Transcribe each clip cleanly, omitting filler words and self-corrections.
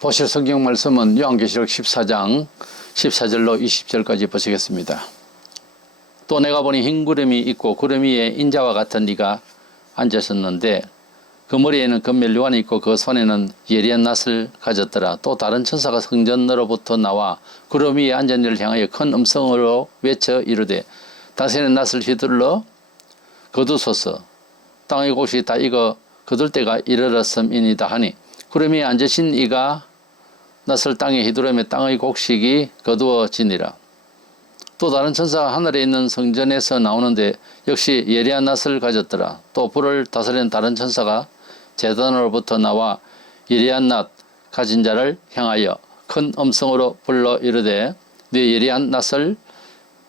보실 성경 말씀은 요한계시록 14장 14절로 20절까지 보시겠습니다. 또 내가 보니 흰 구름이 있고 구름 위에 인자와 같은 이가 앉으셨는데 그 머리에는 금멜 유관이 있고 그 손에는 예리한 낫을 가졌더라. 또 다른 천사가 성전으로부터 나와 구름 위에 앉은 이를 향하여 큰 음성으로 외쳐 이르되 당신의 낫을 휘둘러 거두소서. 땅의 곳이 다 익어 거둘 때가 이르렀음이니이다 하니 구름 위에 앉으신 이가 낫을 땅에 휘두르며 땅의 곡식이 거두어지니라. 또 다른 천사가 하늘에 있는 성전에서 나오는데 역시 예리한 낫을 가졌더라. 또 불을 다스리는 다른 천사가 제단으로부터 나와 예리한 낫 가진 자를 향하여 큰 음성으로 불러 이르되 네 예리한 낫을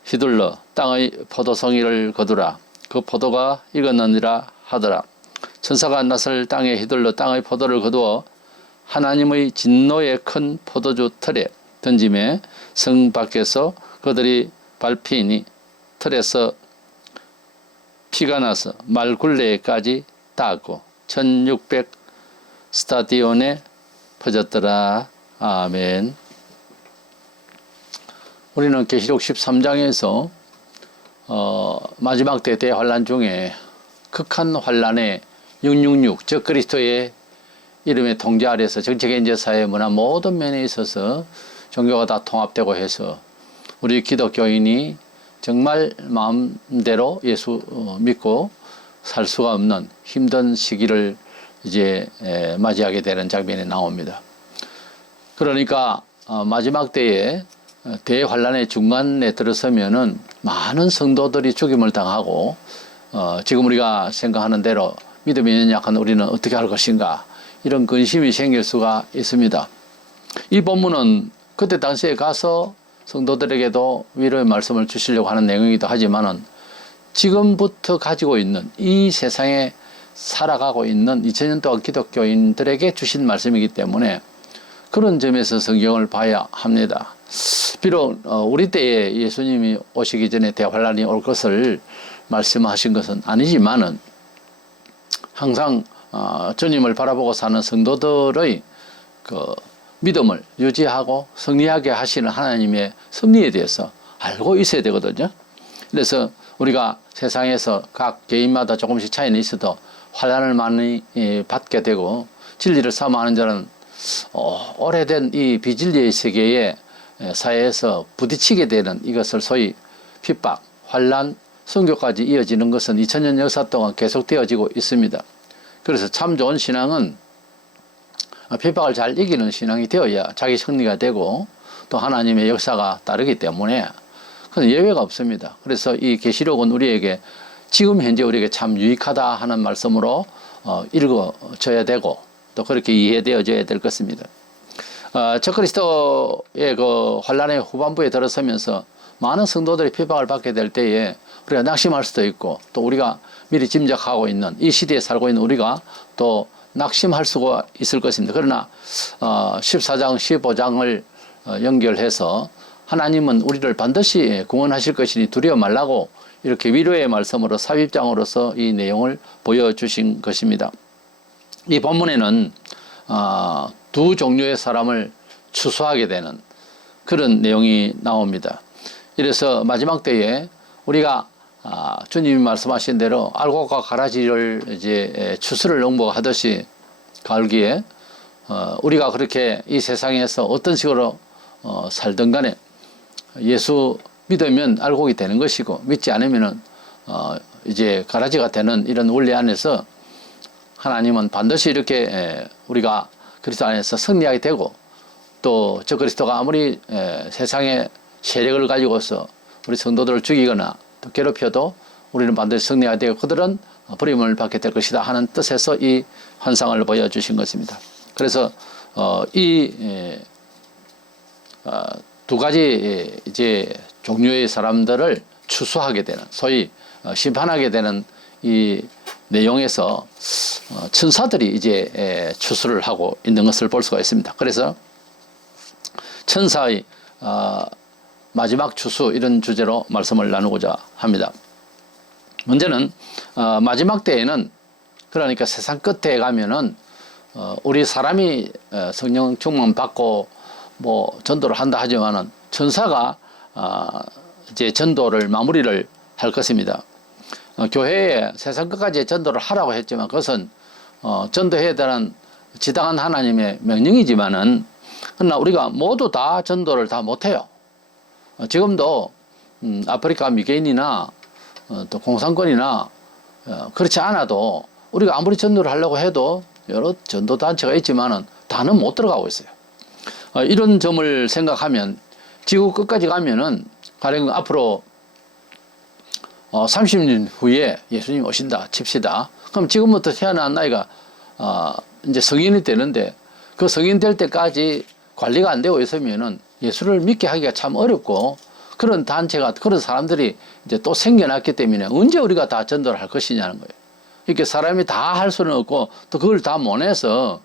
휘둘러 땅의 포도송이를 거두라. 그 포도가 익었느니라 하더라. 천사가 낫을 땅에 휘둘러 땅의 포도를 거두어 하나님의 진노의 큰 포도주 틀에 던짐에 성 밖에서 그들이 밟히니 틀에서 피가 나서 말 굴레까지 닿았고 1600 스타디온에 퍼졌더라. 아멘. 우리는 계시록 13장에서 마지막 때 대환란 중에 극한 환란의 666 적 그리스도의 이름의 통제 아래서 정치, 경제, 사회, 문화 모든 면에 있어서 종교가 다 통합되고 해서 우리 기독교인이 정말 마음대로 예수 믿고 살 수가 없는 힘든 시기를 이제 맞이하게 되는 장면이 나옵니다. 그러니까 마지막 때에 대환란의 중간에 들어서면은 많은 성도들이 죽임을 당하고 지금 우리가 생각하는 대로 믿음이 연약한 우리는 어떻게 할 것인가 이런 근심이 생길 수가 있습니다. 이 본문은 그때 당시에 가서 성도들에게도 위로의 말씀을 주시려고 하는 내용이기도 하지만은 지금부터 가지고 있는 이 세상에 살아가고 있는 2000년 동안 기독교인들에게 주신 말씀이기 때문에 그런 점에서 성경을 봐야 합니다. 비록 우리 때에 예수님이 오시기 전에 대환란이 올 것을 말씀하신 것은 아니지만은 항상 주님을 바라보고 사는 성도들의 그 믿음을 유지하고 승리하게 하시는 하나님의 섭리에 대해서 알고 있어야 되거든요. 그래서 우리가 세상에서 각 개인마다 조금씩 차이는 있어도 환난을 많이 받게 되고 진리를 사모하는 자는 오래된 이 비진리의 세계에 사회에서 부딪히게 되는 이것을 소위 핍박, 환난, 순교까지 이어지는 것은 2000년 역사 동안 계속되어지고 있습니다. 그래서 참 좋은 신앙은 핍박을 잘 이기는 신앙이 되어야 자기 승리가 되고 또 하나님의 역사가 따르기 때문에 그건 예외가 없습니다. 그래서 이 계시록은 우리에게 지금 현재 우리에게 참 유익하다 하는 말씀으로 읽어져야 되고 또 그렇게 이해되어져야 될 것입니다. 적그리스도의 그 환란의 후반부에 들어서면서 많은 성도들이 핍박을 받게 될 때에 우리가 낙심할 수도 있고 또 우리가 미리 짐작하고 있는 이 시대에 살고 있는 우리가 또 낙심할 수가 있을 것입니다. 그러나 14장, 15장을 연결해서 하나님은 우리를 반드시 구원하실 것이니 두려워 말라고 이렇게 위로의 말씀으로 삽입장으로서 이 내용을 보여주신 것입니다. 이 본문에는 두 종류의 사람을 추수하게 되는 그런 내용이 나옵니다. 이래서 마지막 때에 우리가 주님이 말씀하신 대로 알곡과 가라지를 이제 추수를 농복하듯이 가을기에 우리가 그렇게 이 세상에서 어떤 식으로 살든 간에 예수 믿으면 알곡이 되는 것이고 믿지 않으면은 이제 가라지가 되는 이런 원리 안에서 하나님은 반드시 이렇게 우리가 그리스도 안에서 승리하게 되고 또 저 그리스도가 아무리 세상에 세력을 가지고서 우리 성도들을 죽이거나 또 괴롭혀도 우리는 반드시 승리하게 되고 그들은 버림을 받게 될 것이다 하는 뜻에서 이 환상을 보여주신 것입니다. 그래서 이 두 가지 이제 종류의 사람들을 추수하게 되는 소위 심판하게 되는 이 내용에서 천사들이 이제 추수를 하고 있는 것을 볼 수가 있습니다. 그래서 천사의 마지막 추수 이런 주제로 말씀을 나누고자 합니다. 문제는 마지막 때에는 그러니까 세상 끝에 가면은 우리 사람이 성령 충만 받고 뭐 전도를 한다 하지만은 천사가 이제 전도를 마무리를 할 것입니다. 교회에 세상 끝까지 전도를 하라고 했지만 그것은 전도해야 되는 지당한 하나님의 명령이지만은 그러나 우리가 모두 다 전도를 다 못해요. 지금도 아프리카 미개인이나 또 공산권이나 그렇지 않아도 우리가 아무리 전도를 하려고 해도 여러 전도 단체가 있지만은 다는 못 들어가고 있어요. 이런 점을 생각하면 지구 끝까지 가면은 가령 앞으로 30년 후에 예수님 오신다 칩시다. 그럼 지금부터 태어난 나이가 이제 성인이 되는데 그 성인 될 때까지 관리가 안 되고 있으면은 예수를 믿게 하기가 참 어렵고 그런 단체가 그런 사람들이 이제 또 생겨났기 때문에 언제 우리가 다 전도를 할 것이냐는 거예요. 이렇게 사람이 다 할 수는 없고 또 그걸 다 못 해서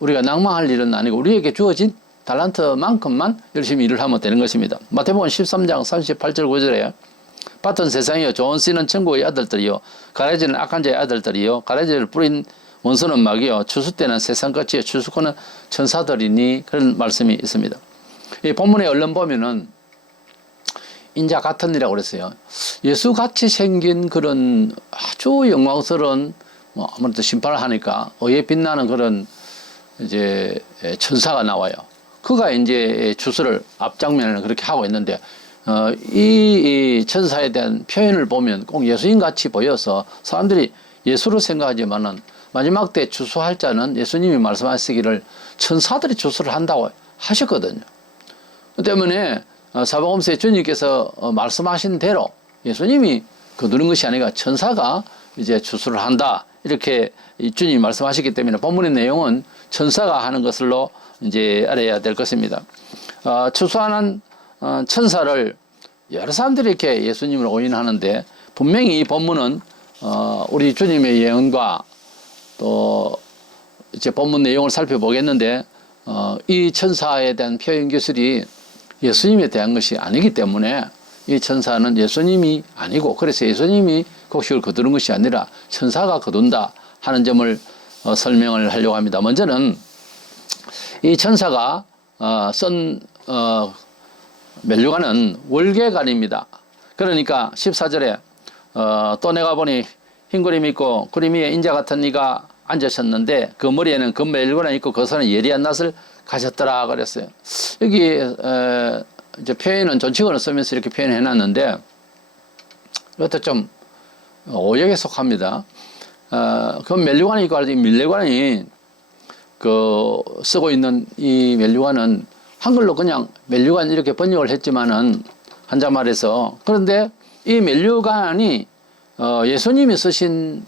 우리가 낭망할 일은 아니고 우리에게 주어진 달란트만큼만 열심히 일을 하면 되는 것입니다. 마태복음 13장 38절 9절에 밭은 세상이요 좋은 씨는 천국의 아들들이요 가라지는 악한 자의 아들들이요 가라지를 뿌린 원수는 마귀요 추수 때는 세상 끝이요 추수꾼은 천사들이니 그런 말씀이 있습니다. 이 본문에 얼른 보면은 인자 같은 이라고 그랬어요. 예수같이 생긴 그런 아주 영광스러운 뭐 아무래도 심판을 하니까 의에 빛나는 그런 이제 천사가 나와요. 그가 이제 추수를 앞장면을 그렇게 하고 있는데 이 천사에 대한 표현을 보면 꼭 예수님 같이 보여서 사람들이 예수로 생각하지만은 마지막 때 추수할 자는 예수님이 말씀하시기를 천사들이 추수를 한다고 하셨거든요. 그 때문에 사복음서에 주님께서 말씀하신 대로 예수님이 거두는 것이 아니라 천사가 이제 추수를 한다. 이렇게 주님이 말씀하셨기 때문에 본문의 내용은 천사가 하는 것으로 이제 알아야 될 것입니다. 추수하는 천사를 여러 사람들이 이렇게 예수님을 오인하는데 분명히 이 본문은 우리 주님의 예언과 또 이제 본문 내용을 살펴보겠는데 이 천사에 대한 표현 기술이 예수님에 대한 것이 아니기 때문에 이 천사는 예수님이 아니고 그래서 예수님이 곡식을 거두는 것이 아니라 천사가 거둔다 하는 점을 설명을 하려고 합니다. 먼저는 이 천사가 쓴 멜류관은 월계관입니다. 그러니까 14절에 또 내가 보니 흰 구름이 있고 구름 위에 인자 같은 이가 앉으셨는데 그 머리에는 금멜류관이 있고 그 손에 예리한 낫을 가셨더라 그랬어요. 여기 이제 표현은 존칭어를 쓰면서 이렇게 표현해 놨는데 이것도 좀 오역에 속합니다. 그 멜류관이 있고 밀레관이 그 쓰고 있는 이 멜류관은 한글로 그냥 멜류관 이렇게 번역을 했지만은 한자말에서 그런데 이 멜류관이 예수님이 쓰신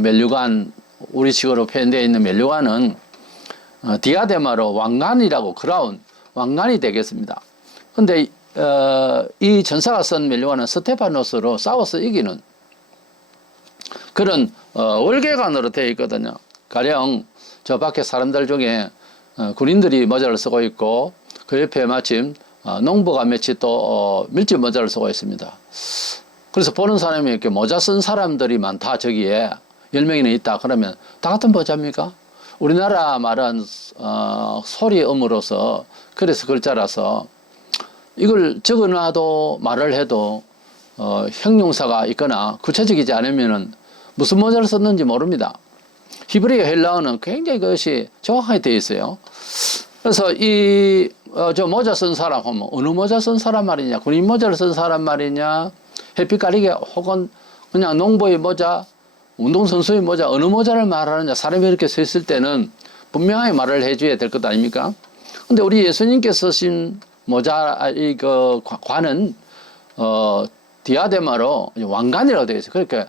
멜류관 우리식으로 표현되어 있는 멜류관은 디아데마로 왕관이라고 크라운 왕관이 되겠습니다. 근데 이 전사가 쓴 멜류관은 스테파노스로 싸워서 이기는 그런 월계관으로 되어 있거든요. 가령 저 밖에 사람들 중에 군인들이 모자를 쓰고 있고 그 옆에 마침 농부가 몇이 또 밀짚 모자를 쓰고 있습니다. 그래서 보는 사람이 이렇게 모자 쓴 사람들이 많다. 저기에 10명이나 있다. 그러면 다 같은 모자입니까? 우리나라 말은 소리음으로서 그래서 글자라서 이걸 적어놔도 말을 해도 형용사가 있거나 구체적이지 않으면은 무슨 모자를 썼는지 모릅니다. 히브리어 헬라어는 굉장히 그것이 정확하게 되어 있어요. 그래서 저 모자 쓴 사람 하면 어느 모자 쓴 사람 말이냐, 군인 모자를 쓴 사람 말이냐, 햇빛 가리개 혹은 그냥 농부의 모자, 운동선수의 모자, 어느 모자를 말하느냐, 사람이 이렇게 서 있을 때는 분명하게 말을 해줘야 될 것 아닙니까? 근데 우리 예수님께서 쓰신 모자, 그 관은, 디아데마로 왕관이라고 되어 있어요. 그러니까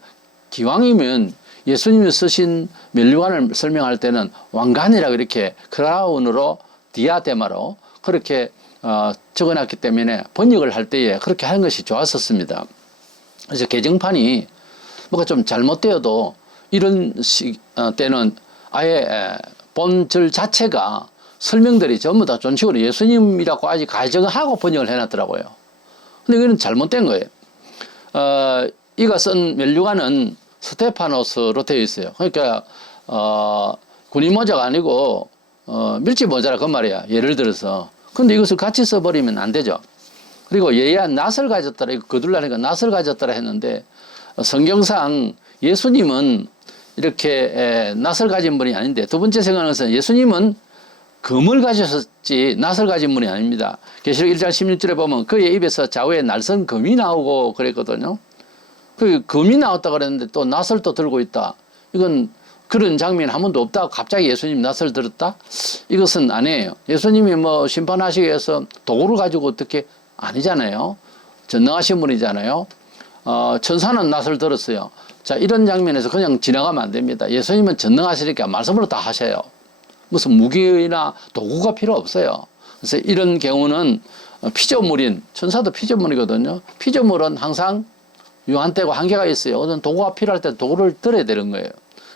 기왕이면 예수님이 쓰신 멜류관을 설명할 때는 왕관이라고 이렇게 크라운으로 디아데마로 그렇게 적어놨기 때문에 번역을 할 때에 그렇게 하는 것이 좋았었습니다. 그래서 개정판이 뭐가 좀 잘못되어도 이런 때는 아예 본절 자체가 설명들이 전부 다 존칭으로 예수님이라고 아직 가정하고 번역을 해놨더라고요. 근데 이건 잘못된 거예요. 이가 쓴 멜류관은 스테파노스로 되어 있어요. 그러니까 군인 모자가 아니고 밀짚 모자라 그 말이야. 예를 들어서. 근데 이것을 같이 써버리면 안 되죠. 그리고 얘야 낫을 가졌더라. 이거 거둘라니까 낫을 가졌더라 했는데 성경상 예수님은 이렇게 낫을 가진 분이 아닌데, 두 번째 생각하는 것은 예수님은 금을 가졌었지 낫을 가진 분이 아닙니다. 계시록 1장 16절에 보면 그의 입에서 좌우에 날선 금이 나오고 그랬거든요. 그 금이 나왔다 그랬는데 또 낫을 또 들고 있다. 이건 그런 장면이 한 번도 없다고 갑자기 예수님 낫을 들었다? 이것은 아니에요. 예수님이 뭐 심판하시기 위해서 도구를 가지고 어떻게 아니잖아요. 전능하신 분이잖아요. 천사는 낫을 들었어요. 자, 이런 장면에서 그냥 지나가면 안 됩니다. 예수님은 전능하시니까 말씀으로 다 하셔요. 무슨 무기나 도구가 필요 없어요. 그래서 이런 경우는 피조물인, 천사도 피조물이거든요. 피조물은 항상 유한 때고 한계가 있어요. 어떤 도구가 필요할 때 도구를 들어야 되는 거예요.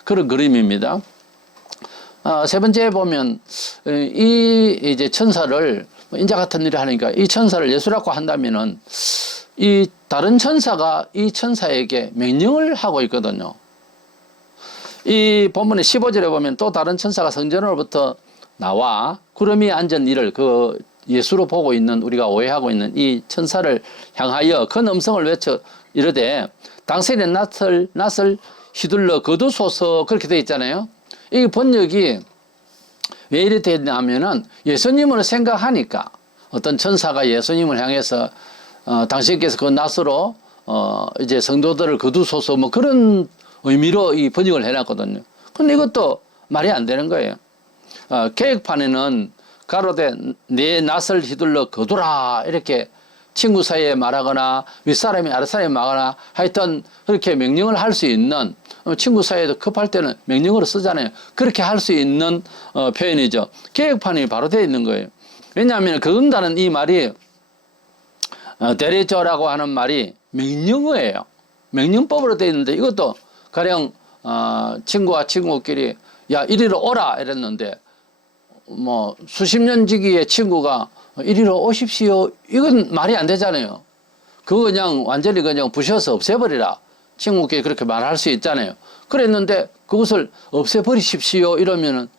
그런 그림입니다. 세 번째 보면, 이제 천사를, 인자 같은 일을 하니까 이 천사를 예수라고 한다면은 이 다른 천사가 이 천사에게 명령을 하고 있거든요. 이 본문의 15절에 보면 또 다른 천사가 성전으로부터 나와 구름이 앉은 이를 그 예수로 보고 있는 우리가 오해하고 있는 이 천사를 향하여 큰 음성을 외쳐 이르되 당신의 낫을 휘둘러 거두소서 그렇게 되어 있잖아요. 이 번역이 왜 이렇게 되어 있냐면은 예수님을 생각하니까 어떤 천사가 예수님을 향해서 당신께서 그 낫으로 이제 성도들을 거두소서 뭐 그런 의미로 이 번역을 해놨거든요. 근데 이것도 말이 안 되는 거예요. 개혁판에는 가로되 내 낫을 휘둘러 거두라 이렇게 친구 사이에 말하거나 윗사람이 아랫사람이 말하거나 하여튼 그렇게 명령을 할 수 있는, 친구 사이에도 급할 때는 명령으로 쓰잖아요. 그렇게 할 수 있는 표현이죠. 개혁판이 바로 되어 있는 거예요. 왜냐하면 거둔다는 이 말이 데레저라고 하는 말이 명령어예요. 명령법으로 되어 있는데 이것도 가령 친구와 친구끼리 야 이리로 오라 이랬는데 뭐 수십 년 지기의 친구가 이리로 오십시오 이건 말이 안 되잖아요. 그거 그냥 완전히 그냥 부셔서 없애버리라 친구끼리 그렇게 말할 수 있잖아요. 그랬는데 그것을 없애버리십시오 이러면은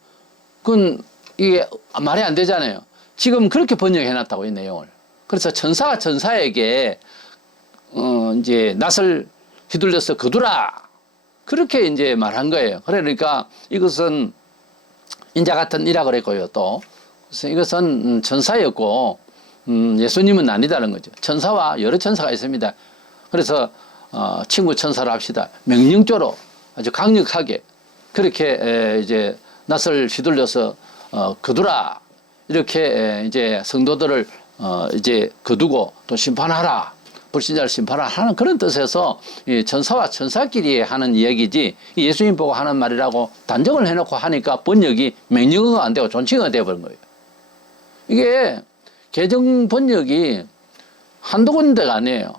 그건 이게 말이 안 되잖아요. 지금 그렇게 번역해 놨다고 이 내용을. 그래서 천사가 천사에게 이제 낫을 휘둘려서 거두라 그렇게 이제 말한 거예요. 그러니까 이것은 인자 같은 이라 그랬고요. 또 그래서 이것은 천사였고 예수님은 아니다는 거죠. 천사와 여러 천사가 있습니다. 그래서 친구 천사를 합시다. 명령조로 아주 강력하게 그렇게 이제 낫을 휘둘려서 거두라 이렇게 이제 성도들을 이제 거두고 또 심판하라. 불신자를 심판하라 하는 그런 뜻에서 이 천사와 천사끼리 하는 이야기지 예수님 보고 하는 말이라고 단정을 해놓고 하니까 번역이 명령어가 안 되고 존칭어가 되어버린 거예요. 이게 개정 번역이 한두 군데가 아니에요.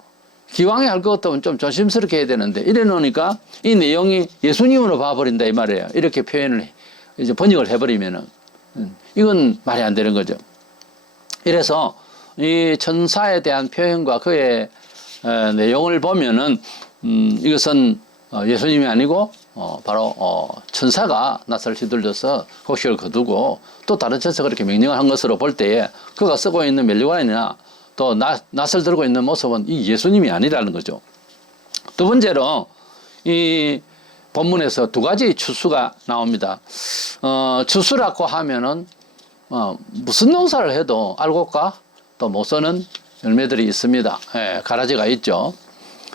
기왕에 할 것 같으면 좀 조심스럽게 해야 되는데 이래 놓으니까 이 내용이 예수님으로 봐버린다 이 말이에요. 이렇게 표현을 이제 번역을 해버리면은 이건 말이 안 되는 거죠. 이래서 이 천사에 대한 표현과 그의 내용을 보면은 이것은 예수님이 아니고 바로 천사가 낫을 휘둘려서 곡식을 거두고 또 다른 천사가 그렇게 명령을 한 것으로 볼 때에 그가 쓰고 있는 멜리관이나 또 낫을 들고 있는 모습은 이 예수님이 아니라는 거죠. 두 번째로 이 본문에서 두 가지 추수가 나옵니다. 추수라고 하면은 무슨 농사를 해도 알곡과 또 못 쓰는 열매들이 있습니다. 예, 가라지가 있죠.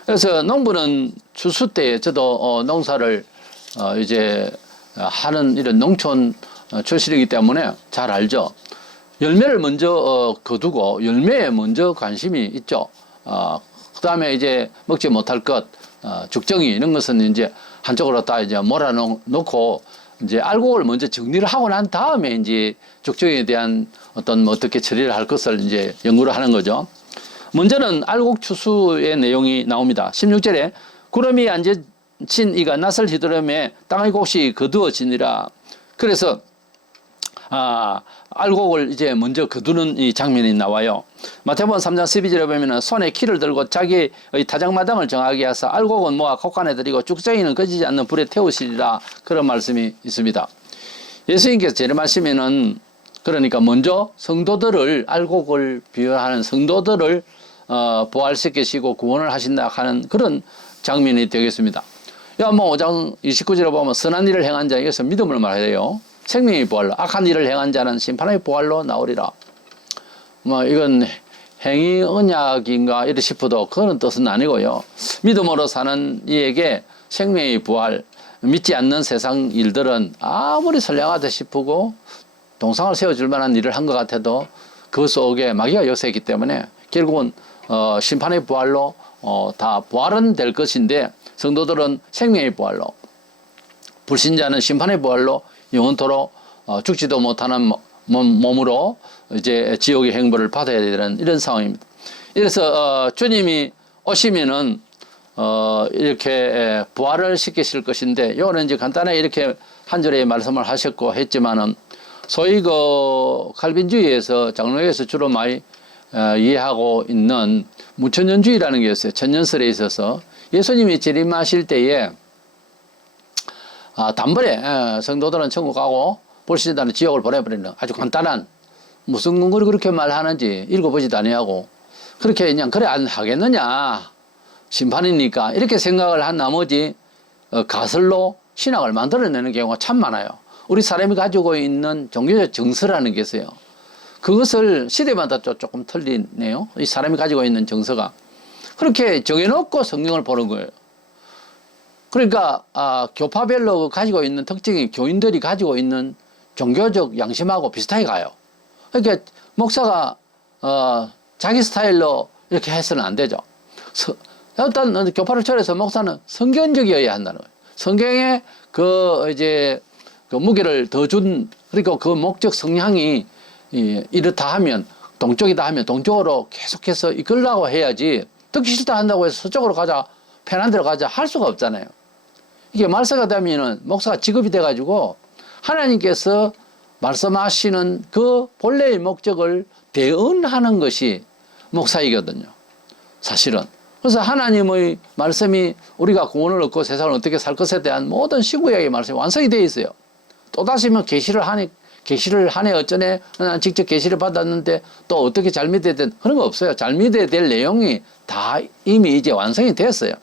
그래서 농부는 추수 때 저도 농사를 이제 하는 이런 농촌 출신이기 때문에 잘 알죠. 열매를 먼저 거두고 열매에 먼저 관심이 있죠. 그 다음에 이제 먹지 못할 것, 죽정이 이런 것은 이제 한쪽으로 다 이제 몰아놓고 이제 알곡을 먼저 정리를 하고 난 다음에 이제 죽정에 대한 어떤 뭐 어떻게 처리를 할 것을 이제 연구를 하는 거죠. 먼저는 알곡 추수의 내용이 나옵니다. 16절에 구름이 앉으신 이가 낫을 휘두르매 땅의 곡식이 거두어지니라. 그래서 알곡을 이제 먼저 거두는 이 장면이 나와요. 마태복음 3장 12절에 보면은 손에 키를 들고 자기의 타작마당을 정하게 하사 알곡은 모아 곡간에 들이고 죽정이는 꺼지지 않는 불에 태우시리라 그런 말씀이 있습니다. 예수님께서 재림하시면은 그러니까 먼저 성도들을 알곡을 비유하는 성도들을 부활시키시고 구원을 하신다 하는 그런 장면이 되겠습니다. 요한복음 5장 29절에 보면 선한 일을 행한 자에게서 믿음을 말해요. 생명의 부활로, 악한 일을 행한 자는 심판의 부활로 나오리라. 뭐 이건 행위 언약인가 이래 싶어도 그런 뜻은 아니고요. 믿음으로 사는 이에게 생명의 부활, 믿지 않는 세상 일들은 아무리 선량하다 싶고 동상을 세워줄 만한 일을 한 것 같아도 그 속에 마귀가 역사했기 때문에 결국은 심판의 부활로 다 부활은 될 것인데 성도들은 생명의 부활로, 불신자는 심판의 부활로 영원토록 죽지도 못하는 몸으로 이제 지옥의 행보를 받아야 되는 이런 상황입니다. 이래서 주님이 오시면은 이렇게 부활을 시키실 것인데, 요거는 이제 간단하게 이렇게 한 절에 말씀을 하셨고 했지만은, 소위 그 칼빈주의에서 장로교에서 주로 많이 이해하고 있는 무천년주의라는 게 있어요. 천년설에 있어서 예수님이 재림하실 때에 단번에 성도들은 천국 가고 불신자는 지옥을 보내버리는 아주 간단한, 무슨 근거로 그렇게 말하는지 읽어보지도 아니하고 그렇게 그냥 그래 안 하겠느냐, 심판이니까 이렇게 생각을 한 나머지 가설로 신학을 만들어내는 경우가 참 많아요. 우리 사람이 가지고 있는 종교적 정서라는 게 있어요. 그것을 시대마다 조금 틀리네요. 이 사람이 가지고 있는 정서가 그렇게 정해놓고 성경을 보는 거예요. 그러니까 교파별로 가지고 있는 특징이 교인들이 가지고 있는 종교적 양심하고 비슷하게 가요. 그러니까 목사가 자기 스타일로 이렇게 해서는 안 되죠. 일단 교파를 초래해서 목사는 성경적이어야 한다는 거예요. 성경에 그 무게를 더 준, 그리고 그 목적 성향이 이렇다 하면, 동쪽이다 하면 동쪽으로 계속해서 이끌라고 해야지, 듣기 싫다 한다고 해서 서쪽으로 가자, 편한 데로 가자 할 수가 없잖아요. 이게 말세가 되면은 목사가 직업이 돼가지고 하나님께서 말씀하시는 그 본래의 목적을 대언하는 것이 목사이거든요, 사실은. 그래서 하나님의 말씀이 우리가 구원을 얻고 세상을 어떻게 살 것에 대한 모든 신구약의 말씀이 완성이 되어 있어요. 또다시 뭐 계시를 하네 어쩌네, 난 직접 계시를 받았는데 또 어떻게 잘 믿어야 돼, 그런 거 없어요. 잘 믿어야 될 내용이 다 이미 이제 완성이 됐어요.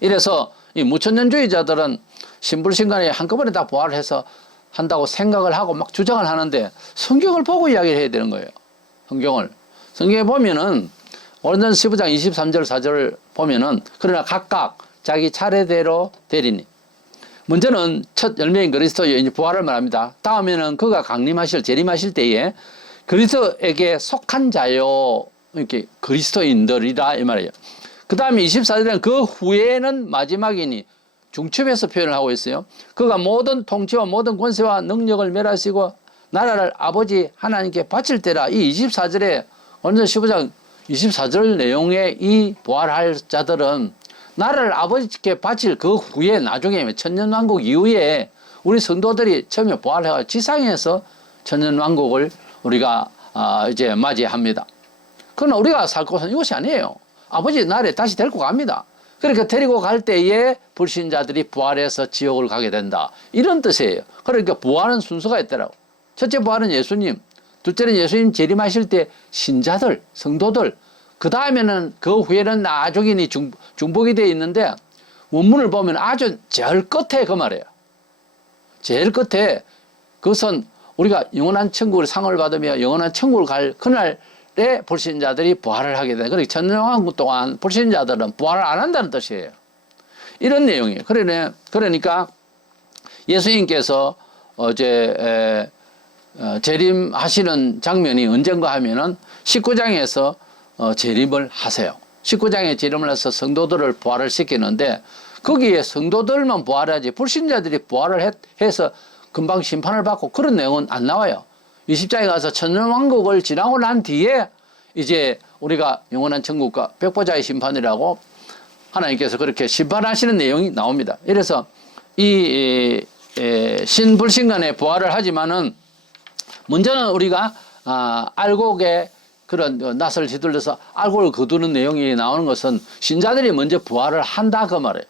이래서 이 무천년주의자들은 신불신간에 한꺼번에 다 부활해서 한다고 생각을 하고 막 주장을 하는데, 성경을 보고 이야기를 해야 되는 거예요. 성경에 보면은 오른전 15장 23절 4절 보면은, 그러나 각각 자기 차례대로 되리니, 먼저는 첫 열매인 그리스도의 부활을 말합니다. 다음에는 그가 재림하실 때에 그리스도에게 속한 자요, 이렇게 그리스도인들이라 이 말이에요. 그 다음에 24절에는 그 후에는 마지막이니, 중첩해서 표현을 하고 있어요. 그가 모든 통치와 모든 권세와 능력을 멸하시고 나라를 아버지 하나님께 바칠 때라. 이 24절에 오늘 15장 24절 내용의 이 부활할 자들은 나라를 아버지께 바칠 그 후에, 나중에 천년왕국 이후에 우리 성도들이 처음에 부활해서 지상에서 천년왕국을 우리가 이제 맞이합니다. 그러나 우리가 살 곳은 이것이 아니에요. 아버지 나라에 다시 데리고 갑니다. 그러니까 데리고 갈 때에 불신자들이 부활해서 지옥을 가게 된다, 이런 뜻이에요. 그러니까 부활은 순서가 있더라고. 첫째 부활은 예수님, 둘째는 예수님 재림하실 때 신자들, 성도들, 그 다음에는 그 후에는 나중이니 중복이 되어 있는데, 원문을 보면 아주 제일 끝에 그 말이에요. 제일 끝에 그것은 우리가 영원한 천국을 상을 받으며 영원한 천국을 갈 그날에 불신자들이 부활을 하게 돼. 그러니까 천년왕국 동안 불신자들은 부활을 안 한다는 뜻이에요. 이런 내용이에요. 그러니까 예수님께서 어제 재림하시는 장면이 언젠가 하면은 19장에서 재림을 하세요. 19장에 재림을 해서 성도들을 부활을 시키는데, 거기에 성도들만 부활하지 불신자들이 부활을 해서 금방 심판을 받고 그런 내용은 안 나와요. 20장에 가서 천년왕국을 지나고 난 뒤에 이제 우리가 영원한 천국과 백보자의 심판이라고 하나님께서 그렇게 심판하시는 내용이 나옵니다. 이래서 이 신불신간에 부활을 하지만은, 먼저는 우리가 알곡의 그런 낯을 휘둘러서 알곡을 거두는 내용이 나오는 것은 신자들이 먼저 부활을 한다 그 말이에요.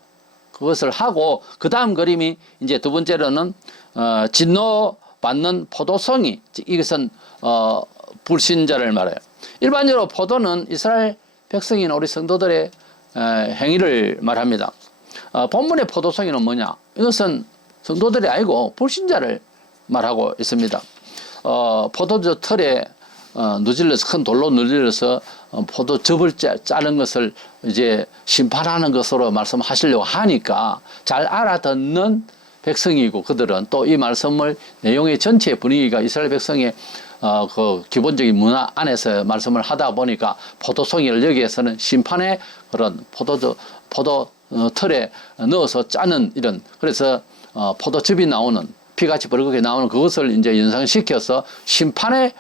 그것을 하고 그 다음 그림이 이제 두 번째로는 진노 받는 포도송이, 이것은 불신자를 말해요. 일반적으로 포도는 이스라엘 백성인 우리 성도들의 행위를 말합니다. 본문의 포도송이는 뭐냐? 이것은 성도들이 아니고 불신자를 말하고 있습니다. 포도주 틀에 누질러서, 큰 돌로 누질러서 포도즙을 짜는 것을 이제 심판하는 것으로 말씀하시려고 하니까 잘 알아듣는 백성이고, 그들은 또 이 말씀을 내용의 전체 분위기가 이스라엘 백성의 그 기본적인 문화 안에서 말씀을 하다 보니까 포도송이를 여기에서는 심판의 그런 포도 틀에 넣어서 짜는 이런, 그래서 포도즙이 나오는, 피같이 벌겋게 나오는 그것을 이제 연상시켜서 심판의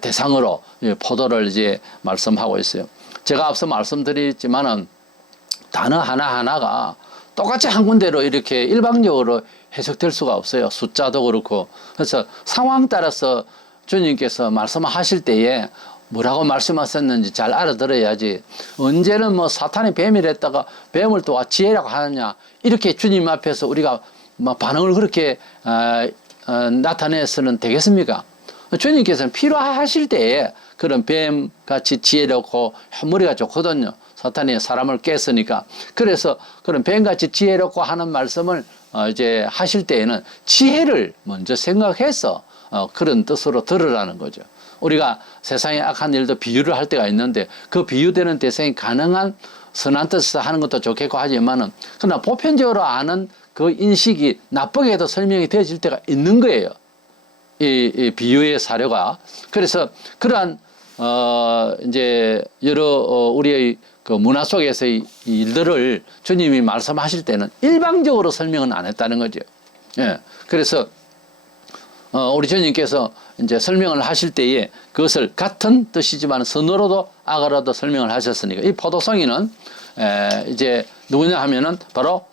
대상으로 포도를 이제 말씀하고 있어요. 제가 앞서 말씀드렸지만은 단어 하나하나가 똑같이 한 군데로 이렇게 일방적으로 해석될 수가 없어요. 숫자도 그렇고. 그래서 상황 따라서 주님께서 말씀하실 때에 뭐라고 말씀하셨는지 잘 알아들어야지, 언제는 뭐 사탄이 뱀이랬다가 뱀을 또 지혜라고 하느냐, 이렇게 주님 앞에서 우리가 뭐 반응을 그렇게 나타내서는 되겠습니까? 주님께서는 필요하실 때에 그런 뱀같이 지혜롭고 머리가 좋거든요. 사탄이 사람을 깼으니까. 그래서 그런 뱀같이 지혜롭고 하는 말씀을 이제 하실 때에는 지혜를 먼저 생각해서 그런 뜻으로 들으라는 거죠. 우리가 세상의 악한 일도 비유를 할 때가 있는데, 그 비유되는 대상이 가능한 선한 뜻에서 하는 것도 좋겠고 하지만은, 그러나 보편적으로 아는 그 인식이 나쁘게도 설명이 되어질 때가 있는 거예요. 이 비유의 사료가. 그래서 그러한 이제 여러 우리의 그 문화 속에서의 일들을 주님이 말씀하실 때는 일방적으로 설명은 안 했다는 거죠. 예. 그래서 우리 주님께서 이제 설명을 하실 때에 그것을 같은 뜻이지만 선어로도 악어로도 설명을 하셨으니까, 이 포도송이는 이제 누구냐 하면은 바로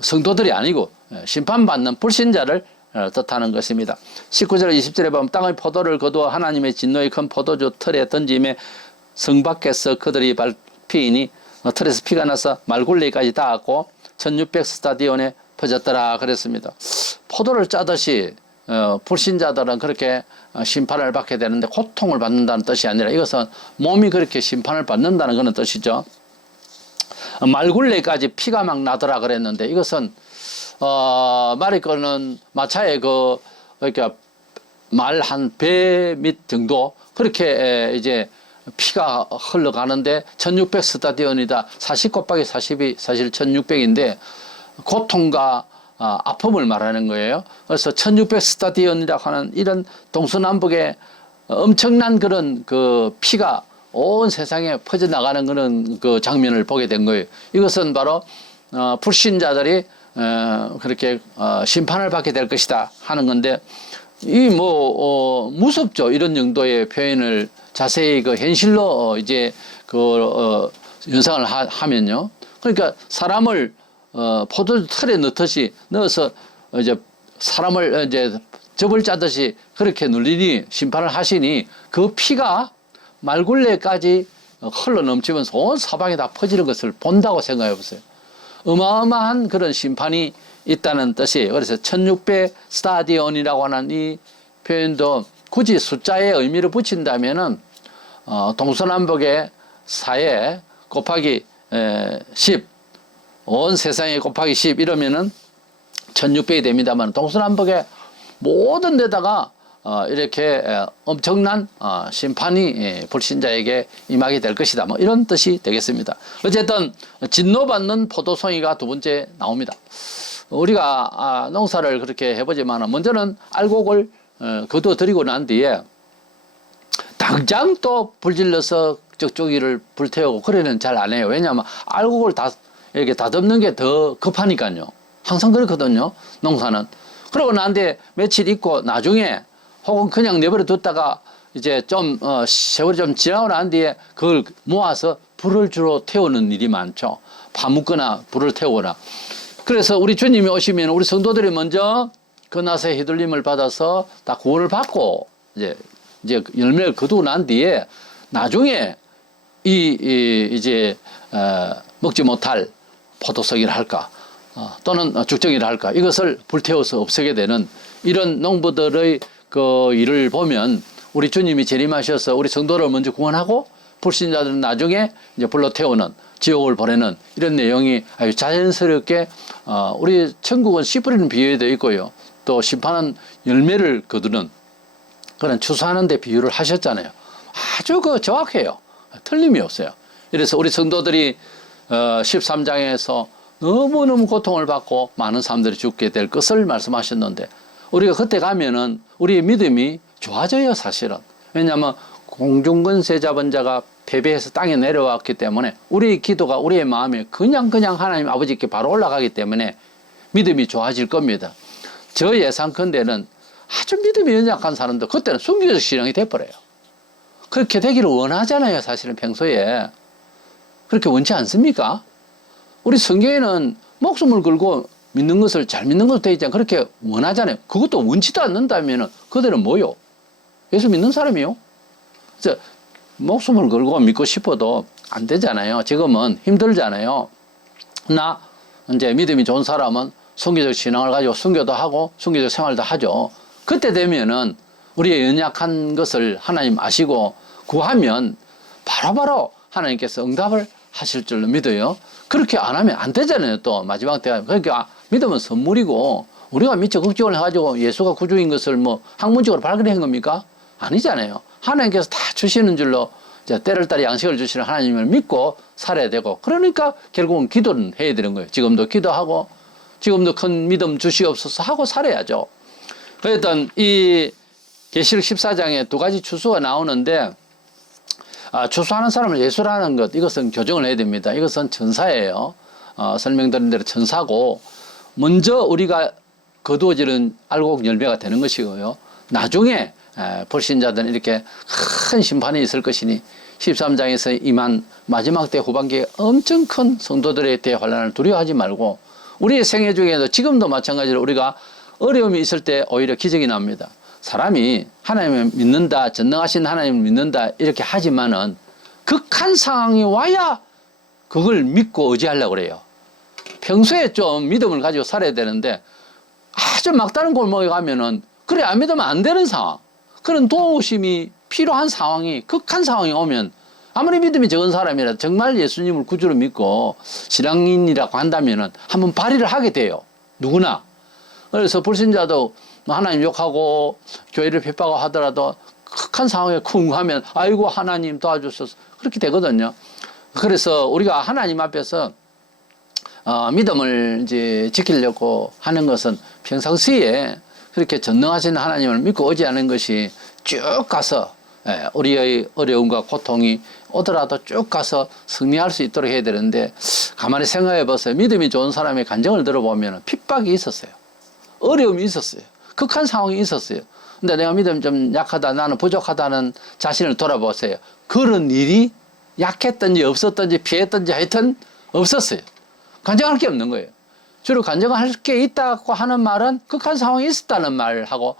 성도들이 아니고 심판받는 불신자를 뜻하는 것입니다. 19절 20절에 보면 땅의 포도를 거두어 하나님의 진노의 큰 포도주 틀에 던짐에 성 밖에서 그들이 밟히니 틀에서 피가 나서 말굴레까지 닿았고 1600 스타디온에 퍼졌더라 그랬습니다. 포도를 짜듯이 불신자들은 그렇게 심판을 받게 되는데, 고통을 받는다는 뜻이 아니라 이것은 몸이 그렇게 심판을 받는다는 그런 뜻이죠. 말굴레까지 피가 막 나더라 그랬는데, 이것은 말이 끄는 마차의 그러니까 말 한 배 밑 정도 그렇게 이제 피가 흘러가는데 1600 스타디온이다. 40 곱하기 40이 사실 1600인데 고통과 아픔을 말하는 거예요. 그래서 1600 스타디온이라고 하는 이런 동서남북의 엄청난 그런 그 피가 온 세상에 퍼져나가는 그런 그 장면을 보게 된 거예요. 이것은 바로 불신자들이 그렇게 심판을 받게 될 것이다 하는 건데, 이 무섭죠. 이런 정도의 표현을 자세히 그 현실로 이제 그 연상을 하면요. 그러니까 사람을 포도 틀에 넣듯이 넣어서 이제 사람을 이제 즙을 짜듯이 그렇게 눌리니, 심판을 하시니 그 피가 말굴레까지 흘러 넘치면서 온 사방에 다 퍼지는 것을 본다고 생각해 보세요. 어마어마한 그런 심판이 있다는 뜻이에요. 그래서 1600 스타디온이라고 하는 이 표현도 굳이 숫자에 의미를 붙인다면은 동서남북의 사에 곱하기 10, 온 세상에 곱하기 10 이러면은 1600이 됩니다만, 동서남북의 모든 데다가 이렇게 엄청난 심판이 불신자에게 임하게 될 것이다. 뭐 이런 뜻이 되겠습니다. 어쨌든 진노받는 포도송이가 두 번째 나옵니다. 우리가 농사를 그렇게 해보지만 먼저는 알곡을 거두어들이고 난 뒤에 당장 또 불질러서 적조기를 불태우고 그래는 잘 안 해요. 왜냐하면 알곡을 다 이렇게 다듬는 게 더 급하니까요. 항상 그렇거든요. 농사는. 그러고 난 뒤에 며칠 있고 나중에 혹은 그냥 내버려 뒀다가 이제 좀 세월이 좀 지나고 난 뒤에 그걸 모아서 불을 주로 태우는 일이 많죠. 파묻거나 불을 태우거나. 그래서 우리 주님이 오시면 우리 성도들이 먼저 그 낫의 휘둘림을 받아서 다 구원을 받고 이제 열매를 거두고 난 뒤에 나중에 이제 먹지 못할 포도송이를 할까, 또는 죽정이라 할까 이것을 불태워서 없애게 되는 이런 농부들의 그 일을 보면 우리 주님이 재림하셔서 우리 성도를 먼저 구원하고 불신자들은 나중에 이제 불러 태우는 지옥을 보내는 이런 내용이 아주 자연스럽게 우리 천국은 씨 뿌리는 비유에도 있고요. 또 심판은 열매를 거두는 그런 추수하는 데 비유를 하셨잖아요. 아주 정확해요. 틀림이 없어요. 이래서 우리 성도들이 13장에서 너무너무 고통을 받고 많은 사람들이 죽게 될 것을 말씀하셨는데 우리가 그때 가면은 우리의 믿음이 좋아져요, 사실은. 왜냐하면 공중권세 잡은 자가 패배해서 땅에 내려왔기 때문에 우리의 기도가 우리의 마음에 그냥 하나님 아버지께 바로 올라가기 때문에 믿음이 좋아질 겁니다. 저 예상컨대는 아주 믿음이 연약한 사람도 그때는 순교적 신앙이 돼버려요. 그렇게 되기를 원하잖아요, 사실은 평소에. 그렇게 원치 않습니까? 우리 성경에는 목숨을 걸고 믿는 것을 잘 믿는 것으로 되어 있잖아요. 그렇게 원하잖아요. 그것도 원치도 않는다면 그들은 뭐요? 예수 믿는 사람이요? 그래서 목숨을 걸고 믿고 싶어도 안 되잖아요. 지금은 힘들잖아요. 나 이제 믿음이 좋은 사람은 순교적 신앙을 가지고 순교도 하고 순교적 생활도 하죠. 그때 되면은 우리의 연약한 것을 하나님 아시고 구하면 바로바로 하나님께서 응답을 하실 줄로 믿어요. 그렇게 안 하면 안 되잖아요. 또 마지막 때가. 그러니까 믿음은 선물이고 우리가 미처 걱정을 해가지고 예수가 구주인 것을 뭐 학문적으로 발견한 겁니까? 아니잖아요. 하나님께서 다 주시는 줄로 이제 때를 따라 양식을 주시는 하나님을 믿고 살아야 되고 그러니까 결국은 기도는 해야 되는 거예요. 지금도 기도하고 지금도 큰 믿음 주시옵소서 하고 살아야죠. 그랬던 이 계시록 14장에 두 가지 추수가 나오는데 추수하는 사람을 예수라는 것 이것은 교정을 해야 됩니다. 이것은 천사예요. 설명드린 대로 천사고 먼저 우리가 거두어지는 알곡 열매가 되는 것이고요. 나중에 불신자들은 이렇게 큰 심판이 있을 것이니 13장에서 임한 마지막 때 후반기에 엄청 큰 성도들의 대환란을 두려워하지 말고 우리의 생애 중에도 지금도 마찬가지로 우리가 어려움이 있을 때 오히려 기적이 납니다. 사람이 하나님을 믿는다, 전능하신 하나님을 믿는다 이렇게 하지만은 극한 상황이 와야 그걸 믿고 의지하려고 그래요. 평소에 좀 믿음을 가지고 살아야 되는데 아주 막다른 골목에 가면은 그래 안 믿으면 안 되는 상황, 그런 도우심이 필요한 상황이 극한 상황이 오면 아무리 믿음이 적은 사람이라도 정말 예수님을 구주로 믿고 신앙인이라고 한다면은 한번 발휘를 하게 돼요. 누구나. 그래서 불신자도 하나님 욕하고 교회를 핍박하고 하더라도 극한 상황에 쿵 하면 아이고 하나님 도와주셔서 그렇게 되거든요. 그래서 우리가 하나님 앞에서 믿음을 이제 지키려고 하는 것은 평상시에 그렇게 전능하신 하나님을 믿고 오지 않은 것이 쭉 가서 우리의 어려움과 고통이 오더라도 쭉 가서 승리할 수 있도록 해야 되는데 가만히 생각해 보세요. 믿음이 좋은 사람의 간증을 들어보면 핍박이 있었어요. 어려움이 있었어요. 극한 상황이 있었어요. 근데 내가 믿음이 좀 약하다, 나는 부족하다는 자신을 돌아보세요. 그런 일이 약했든지 없었든지 피했든지 하여튼 없었어요. 간증할 게 없는 거예요. 주로 간증할 게 있다고 하는 말은 극한 상황이 있었다는 말하고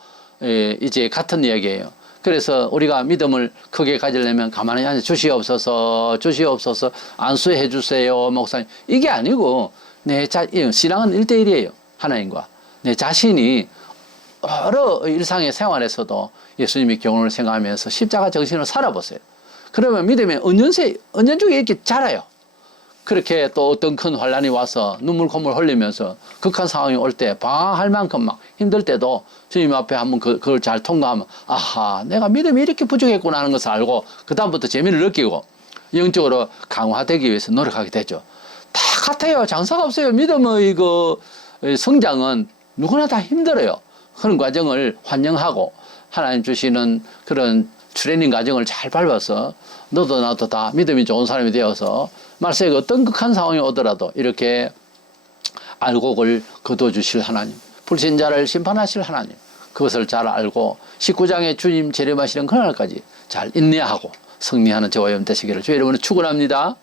이제 같은 이야기예요. 그래서 우리가 믿음을 크게 가지려면 가만히 앉아 주시옵소서 안수해 주세요 목사님 이게 아니고 신앙은 1대1이에요. 하나님과 내 자신이 여러 일상의 생활에서도 예수님의 경험을 생각하면서 십자가 정신을 살아보세요. 그러면 믿음의 은연중에 이렇게 자라요. 그렇게 또 어떤 큰 환란이 와서 눈물 콧물 흘리면서 극한 상황이 올 때 방황할 만큼 막 힘들 때도 주님 앞에 한번 그걸 잘 통과하면 아하 내가 믿음이 이렇게 부족했구나 하는 것을 알고 그 다음부터 재미를 느끼고 영적으로 강화되기 위해서 노력하게 되죠. 다 같아요. 장사가 없어요. 믿음의 그 성장은 누구나 다 힘들어요. 그런 과정을 환영하고 하나님 주시는 그런 트레이닝 과정을 잘 밟아서 너도 나도 다 믿음이 좋은 사람이 되어서 말세에 어떤 극한 상황이 오더라도 이렇게 알곡을 거둬주실 하나님, 불신자를 심판하실 하나님, 그것을 잘 알고 19장에 주님 재림하시는 그날까지 잘 인내하고 승리하는 저와 여러분 되시기를 주의 이름으로 축원합니다.